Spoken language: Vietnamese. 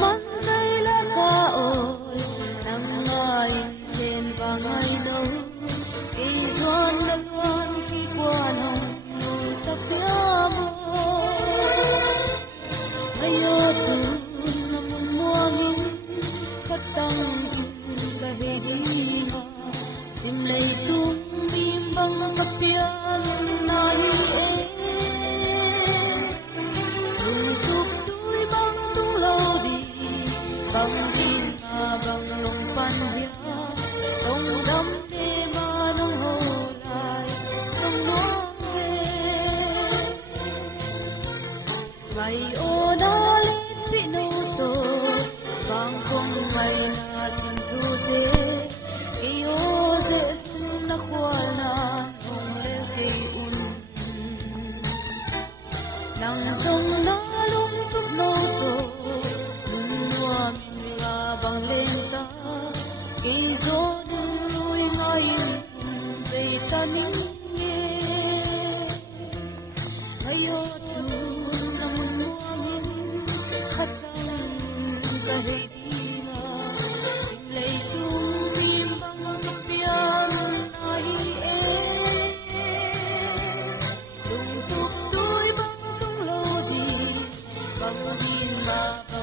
man dây lá ca ôi nắng mai sen và ngày nâu cây doan đã loan khi qua hồng mùi sắc tiếng mơ ngày ở tu là một mùa nghìn khát tăng cả hệ đi ngà sim lấy tung bim băng cặp pian nai bang din ma bang long pan bia tong dam te ma nong ho lai song no ve mai o na lit pi no to bang kong mai na sim thu te ke o ze na khwal na hong le ke un nang song na lung tup no to bang lenta ke zo lui ngai ve ta ning ye ayo tu nam muangin khatang ka he dina sim lei tu bim bang pian ai e lung tup tui bang tung lo di bang din ma